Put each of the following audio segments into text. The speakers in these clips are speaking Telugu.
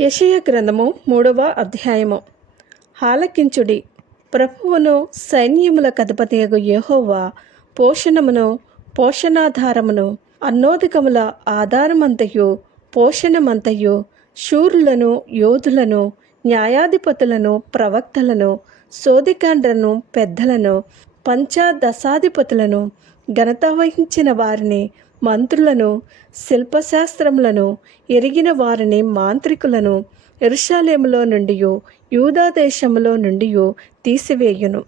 యషయ గ్రంథము మూడవ అధ్యాయము. ఆలకించుడి. ప్రభువును సైన్యముల కథపతియగు యహోవా పోషణమును పోషణాధారమును అన్నోదికముల ఆధారమంతయు పోషణమంతయు శూరులను యోధులను న్యాయాధిపతులను ప్రవక్తలను సోదికాండ్రను పెద్దలను పంచదశాధిపతులను ఘనత వహించిన వారిని మంత్రులను శిల్పశాస్త్రములను ఎరిగిన వారిని మాంత్రికులను ఎరుషాలేములో నుండి యూదాదేశములో నుండి తీసివేయును.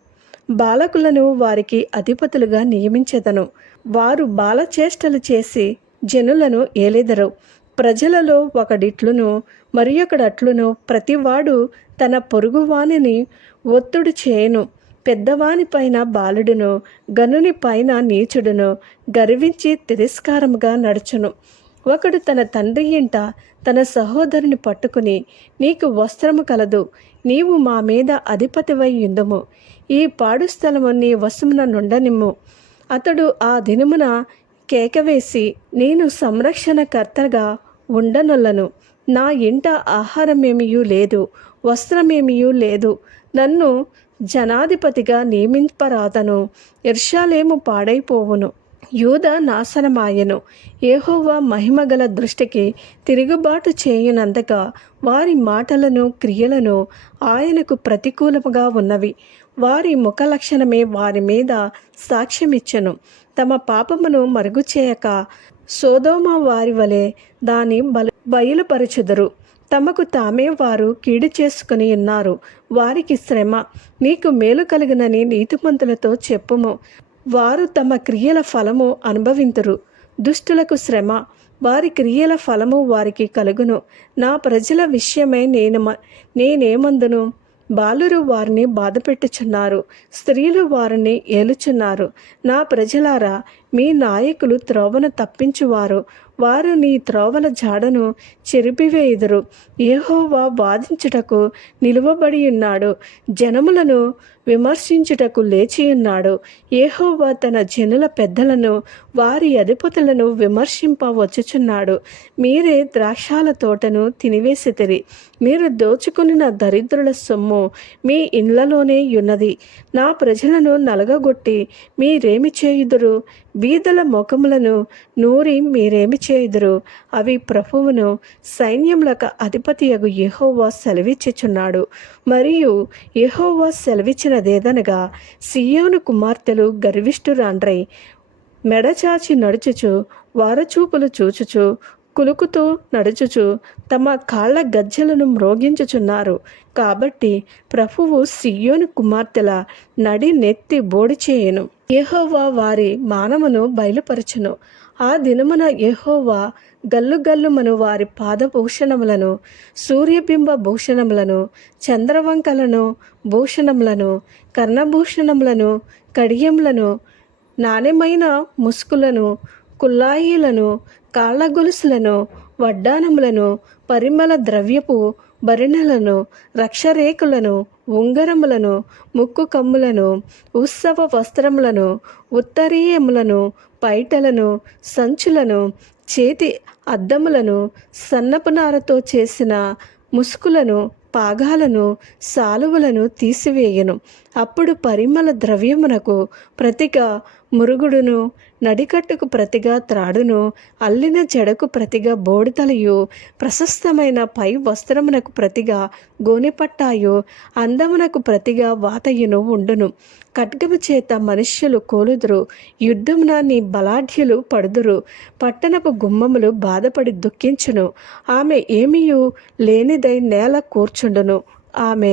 బాలకులను వారికి అధిపతులుగా నియమించెదను. వారు బాలచేష్టలు చేసి జనులను ఏలెదరు. ప్రజలలో ఒకడిట్లును మరి ఒకడట్లును ప్రతివాడు తన పొరుగువానిని ఒత్తుడు చేయను. పెద్దవాని పైన బాలుడును గనుని పైన నీచుడును గర్వించి తిరస్కారముగా నడుచును. ఒకడు తన తండ్రి ఇంట తన సహోదరుని పట్టుకుని నీకు వస్త్రము కలదు నీవు మా మీద అధిపతివై ఉందము ఈ పాడు స్థలము నీ వశమున నుండనిమ్ము. అతడు ఆ దినమున కేకవేసి నేను సంరక్షణకర్తగా ఉండనొల్లను. నా ఇంట ఆహారమేమియూ లేదు వస్త్రమేమియూ లేదు. నన్ను జనాధిపతిగా నియమింపరాదను. ఎర్షాలేము పాడైపోవును. యూద నాశనమాయను. ఏహోవా మహిమగల దృష్టికి తిరుగుబాటు చేయనంతగా వారి మాటలను క్రియలను ఆయనకు ప్రతికూలముగా ఉన్నవి. వారి ముఖ లక్షణమే వారి మీద సాక్ష్యమిచ్చను. తమ పాపమును మరుగు చేయక సోదోమ వారి వలె దాని బయలుపరచుదరు. తమకు తామే వారు కీడు చేసుకుని ఉన్నారు. వారికి శ్రమ. నీకు మేలు కలిగినని నీతిమంతులతో చెప్పుము. వారు తమ క్రియల ఫలము అనుభవింతురు. దుష్టులకు శ్రమ. వారి క్రియల ఫలము వారికి కలుగును. నా ప్రజల విషయమై నేను నేనేమందును? బాలురు వారిని బాధపెట్టుచున్నారు. స్త్రీలు వారిని ఏలుచున్నారు. నా ప్రజలారా మీ నాయకులు త్రోవను తప్పించువారు. వారు నీ త్రోవల జాడను చెరిపివేయుదురు. ఏహోవా వాదించుటకు నిలువబడి ఉన్నాడు జనములను విమర్శించుటకు లేచి ఉన్నాడు ఏహోవా తన జనుల పెద్దలను వారి అధిపతులను విమర్శింప వచ్చుచున్నాడు మీరే ద్రాక్షాల తోటను తినివేసితిరి. మీరు దోచుకున్న దరిద్రుల సొమ్ము మీ ఇండ్లలోనే ఉన్నది. నా ప్రజలను నలగగొట్టి మీరేమి చేయుదురు? వీధుల ముఖములను నూరి మీరేమి చేయుదురు? అవి ప్రభువును సైన్యములకు అధిపతియగు యహోవా సెలవిచ్చుచున్నాడు. మరియు యహోవా సెలవిచ్చినదేదనగా సియోను కుమార్తెలు గర్విష్ఠురాండ్రై మెడచాచి నడుచుచు వారచూపులు చూచుచు కులుకుతూ నడుచుచు తమ కాళ్ళ గజ్జలను మ్రోగించుచున్నారు. కాబట్టి ప్రభువు సియోను కుమార్తెల నడి నెత్తి బోడి చేయను యెహోవా వారి మానమును బయలుపరచును. ఆ దినమున యెహోవా గల్లు గల్లుమను వారి పాదభూషణములను సూర్యబింబ భూషణములను చంద్రవంకలను భూషణములను కర్ణభూషణములను కడియములను నాణ్యమైన ముసుకులను కుల్లాయిలను కాళ్ళ గొలుసులను వడ్డానములను పరిమళ ద్రవ్యపు భరిణలను రక్షరేకులను ఉంగరములను ముక్కు కమ్ములను ఉత్సవ వస్త్రములను ఉత్తరీయములను పైటలను సంచులను చేతి అద్దములను సన్నపునారతో చేసిన ముసుకులను పాగాలను సాలువలను తీసివేయను. అప్పుడు పరిమళ ద్రవ్యమునకు ప్రతిగా మురుగుడును నడికట్టుకు ప్రతిగా త్రాడును అల్లిన జడకు ప్రతిగా బోడితలయు ప్రశస్తమైన పై వస్త్రమునకు ప్రతిగా గోనెపట్టాయు అందమునకు ప్రతిగా వాతయును ఉండును. ఖడ్గము చేత మనుష్యులు కోలుదురు యుద్ధమున నీ బలాఢ్యులు పడుదురు పట్టణపు గుమ్మములు బాధపడి దుఃఖించును. ఆమె ఏమియు లేనిదై నేల కూర్చుండును. ఆమె